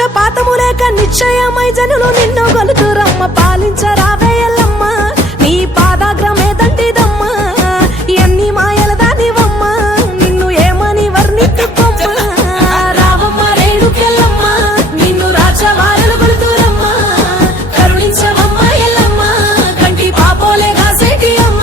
పక్షపాతము లేక నిశ్చయమై జనులు నిన్ను గొలుతురమ్మ పాలించరావే ఎల్లమ్మ నీ పాదాగ్రమే దండిదమ్మ ఎన్ని మాయల దానివమ్మ నిన్ను ఏమని వర్ణించుకోమ్మ రావమ్మ రేణుకెల్లమ్మ నిన్ను రాజవారలు గొలుతురమ్మ కరుణించవమ్మ ఎల్లమ్మ కంటి పాపోలే కాసేటి అమ్మ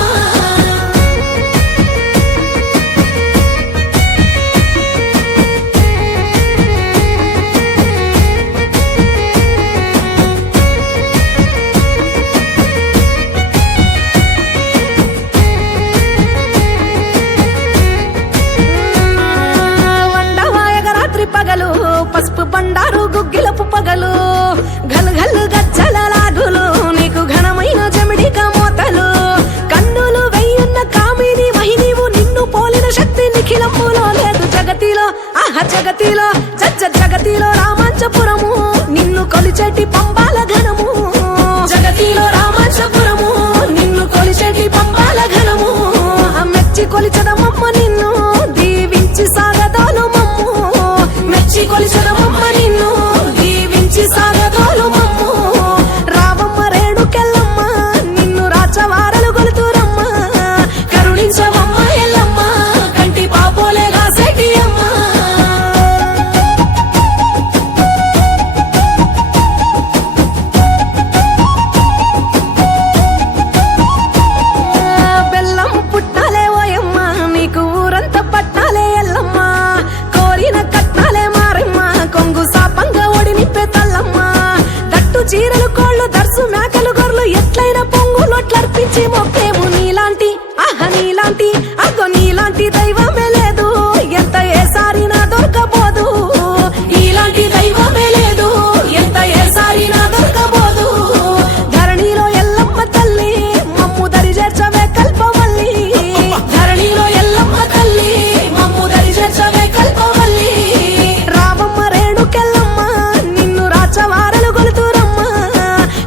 పగలు పసుపు బండారు గుగ్గిలపు పగలు గల్ గల్ గజ్జల లాగులు నీకు ఘనమైన జమిడిక మోతలు కన్నులు వెయ్యున్న కామిని మహినీవు నిన్ను పోలిన శక్తి నిఖిలములో లేదు జగతిలో ఆహ జగతిలో జగతిలో రామాంచపురము నిన్ను కొలిచెటి పంబాల ఘనము జగతిలో రామాంచపురము నిన్ను కొలిచెటి పంబాల ఘనము మెచ్చి కొలిచదమమ్మ నిన్ను దీవించి సాగదోలు మమ్ము మెచ్చి కొలిచదమమ్మ నిన్ను దీవించి సాగదోలు మమ్ము రావమ్మ రేణుకెల్లమ్మ నిన్ను రాచవారలు గొలుతురమ్మ కరుణించవమ్మ ఎల్లమ్మ కంటి పాపోలే కాసేటి అమ్మ బెల్లం పుట్టాలే ఓయమ్మ నీకు ఊరంతా పట్టాలే ఎల్లమ్మ కోరిన కట్నాలే మారమ్మ కొంగు సాపంగా ఒడి నిప్పే తల్లమ్మ దట్టు చీరలు కోళ్ళు దర్సు మేకలు గొర్రెలు ఎట్లయిన పొంగులొట్లర్పించి మొక్కేము నీలాంటి ఆహ నీలాంటి అగ్గో నీలాంటి దైవమే లేదు ఎంత ఏసారినా దొరకబోదు ఇలాంటి దైవమే లేదు ఎంత ఏసారినా దొరకబోదు ధరణిలో ఎల్లమ్మ తల్లి మమ్ము దరి చేర్చవే కల్పవల్లి ధరణిలో ఎల్లమ్మ తల్లి మమ్ము దరి చేర్చవే కల్పవల్లి రావమ్మ రేణుకెల్లమ్మ నిన్ను రాచవారలు గొలుతురమ్మ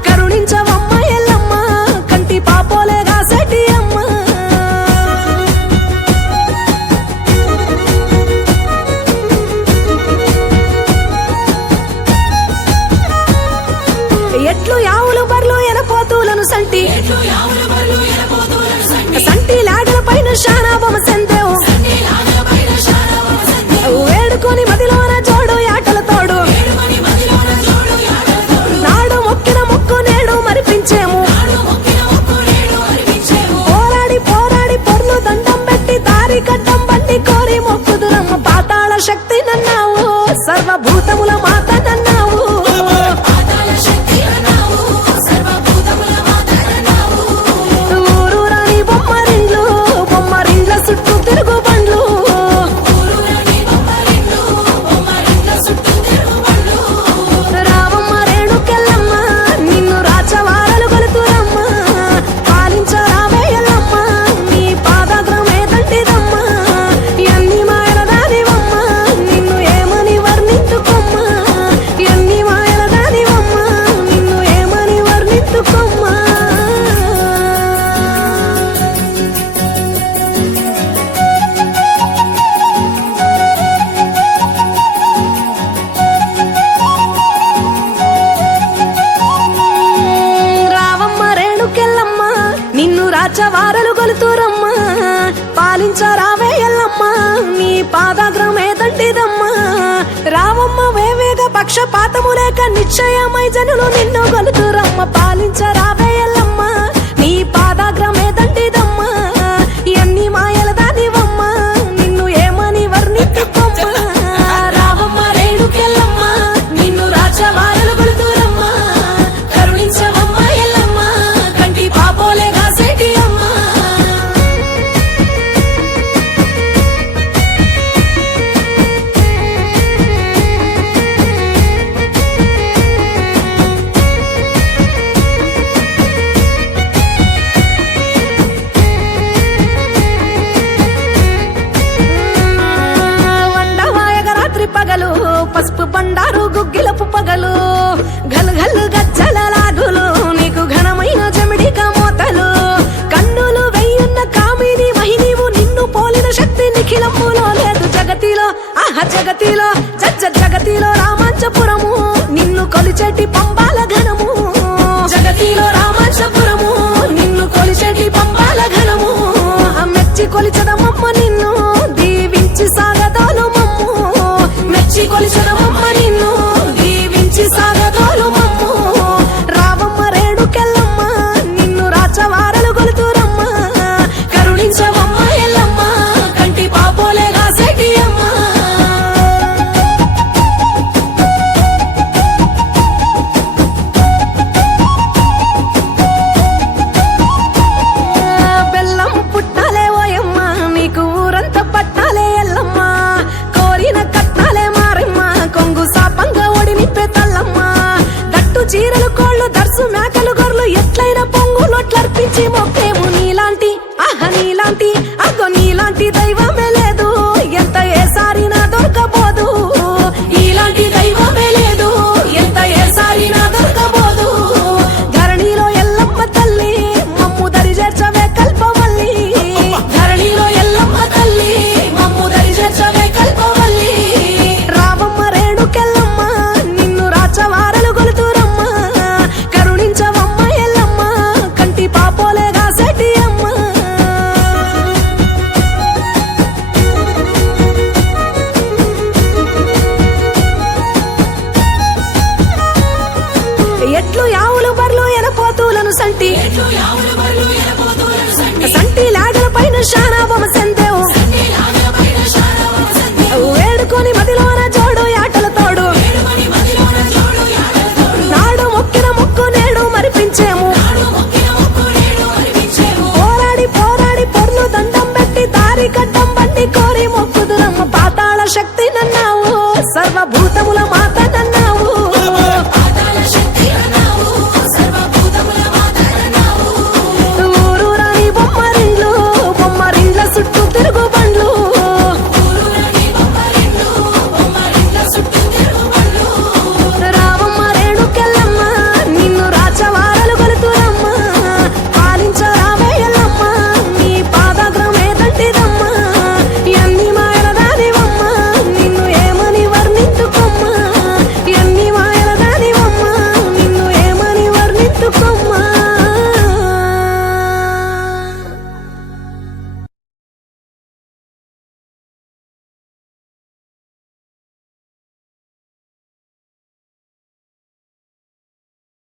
కరుణించవమ్మ ఎల్లమ్మ కంటి పాపోలే కాసేటి అమ్మ ఎట్లు యావులు బర్లు ఎనపోతులను సంటి సంటి లాగల పైన శానాబొమ్మ సెందేవు వేడుకొని మదిలోన జోడు యాటల తోడు నాడు మొక్కిన మొక్కు నేడు మరిపించేము పోరాడి పోరాడి పొర్లు దండం పెట్టి దారి కట్టం బండి కోరి మొక్కుదురమ్మ పాతాళ శక్తి నన్నావు సర్వభూతముల మాత నన్నావు ఊరు రాని బొమ్మరిండ్ల చుట్టూ తిరుగు బండ్లు రావమ్మ రేణుకెల్లమ్మ నిన్ను రాచవారలు గొలుతురమ్మ పాలించరావే ఎల్లమ్మ నీ పాదాగ్రమే దండిదమ్మ ఎన్ని మాయల దానివమ్మ నిన్ను ఏమని వర్ణించుకోమ్మ ఎన్ని మాయల దానివమ్మ నిన్ను ఏమని వర్ణించుకోమ్మ రావమ్మ రేణుకెల్లమ్మ నిన్ను రాచవారలు గొలుతురమ్మ పాలించరావే ఎల్లమ్మ నీ పాదాగ్రమే దండిదమ్మ రావమ్మ వేవేగ పక్షపాతము లేక నిశ్చయమై జనులు నిన్ను గొలుతురమ్మ పాలించరావే ఎల్లమ్మ నీ పాదాగ్రమే దండిదమ్మ ఎన్ని మాయల దానివమ్మ నిన్ను ఏమని వర్ణించుకోమ్మ రావమ్మ రేణుకెల్లమ్మ నిన్ను రాచవారలు గొలుతురమ్మ కరుణించవమ్మ ఎల్లమ్మ కంటి పాపోలే కాసేటి అమ్మ పగలు పసుపు బండారు గుగ్గిలపు పగలు గల్ గల్ గజ్జల లాగులు నీకు ఘనమైన జమిడిక మోతలు కన్నులు వెయ్యున్న కామిని మహినీవు నిన్ను పోలిన శక్తి నిఖిలములో లేదు జగతిలో ఆహ జగతిలో జగతిలో రామాంచపురము కొలిచెదమమ్మ నిన్ను దీవించి సాగదోలు మమ్ము రావమ్మ రేణుకెళ్ళమ్మ నిన్ను రాచవారలు గొలుతురమ్మ కరుణించవమ్మ ఎల్లమ్మ కంటి పాపోలే కాసేటి అమ్మ బెల్లం పుట్టాలే ఓయమ్మ నీకు ఊరంతా పట్టాలే ఎల్లమ్మ కోరిన కట్టాలే మారమ్మ కొంగు సాపంగా ఒడి నిప్పే తల్లమ్మ దట్టు చీరలు కోళ్ళు దర్సు మేకలు గొర్రెలు ఎట్లయిన పొంగులొట్లర్పించి మొక్కేము నీలాంటి నీలాంటి అగో నీలాంటి దైవమే లేదు ఎంత ఏసారినా దొరకబోదు ఇలాంటి దైవమే లేదు ఎంత ఏసారినా దొరకబోదు ధరణిలో ఎల్లమ్మ తల్లి మమ్ము దరి చేర్చవే కల్పవల్లి ధరణిలో ఎల్లమ్మ తల్లి మమ్ము దరి చేర్చవే కల్పవల్లి రావమ్మ రేణుకెళ్ళమ్మ నిన్ను రాచవారలు గొలుతురమ్మ కరుణించవమ్మ ఎల్లమ్మ కంటి పాపోలే కాసేటి అమ్మ ఎట్లు యావులు బర్లు ఎనపోతులను సంటి సంటి లాగల పైన శానాబొమ్మ సందేవు వేడుకొని మదిలోన జోడు ఆటల తోడు నాడు మొక్కిన మొక్కు నేడు మరిపించేము పోరాడి పోరాడి పొర్లు దండం పెట్టి దారి కట్టం బండి కోరి మొక్కుదురమ్మ పాతాళ శక్తి నన్నావు సర్వభూతముల